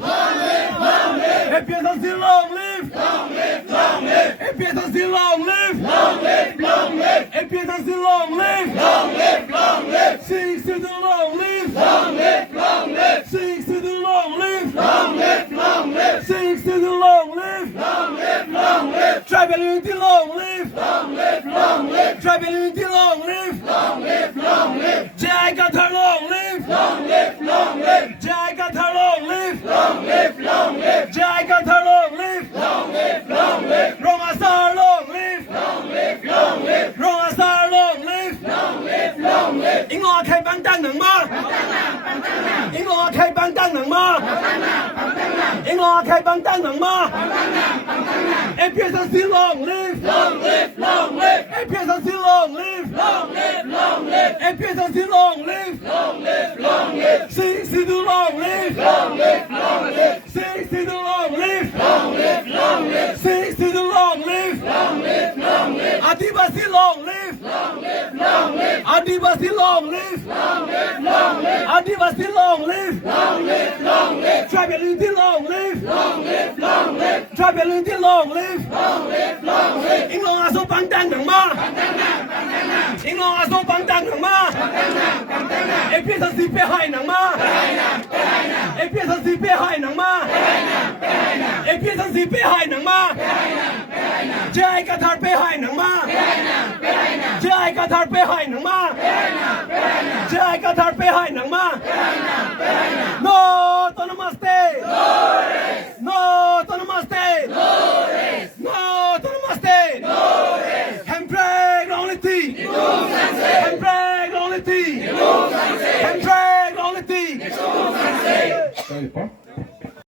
live, long live, long live. Aphlc long live, long live, long live. Aphlc long live, long live, long live. Aphlc long live, long live, long live. Sing to the long live, long live, long live. Sing to the long live, long live, long live. Sing to the long live, long live, long live. Tribal unity long live, long live, long live. Tribal unity long live, long live, long live. Jakong long live, long live, long live. Jakong long live, long live, long live. Jakong long live, long live, long live. Rong Asong long live, long live, long live. Rong Asong long live, long live, long live. 英我开邦当能吗？英我开邦当能吗？英我开邦当能吗？Aphlc long live, long live, long live. Aphlc long live, long live, long live. Aphlc long live, long live, long live. Sing to the long live, long live, long live. Sing to the long live, long live, long live. Sing to the long live, long live, long live. Adivasi long live, long live, long live. Adivasi long live, long live, long live. Adivasi long live, long live, long live. Tribal unity long live, long live, long live. Tribal unity long live, long live, long live. 英龙阿松邦当能吗？英龙阿松邦当能吗？Aphlc 被害能吗？Aphlc 被害能吗？Aphlc 被害能吗？Jakong 被害能吗？Jakong 被害能吗？Jakong 被害能吗？No。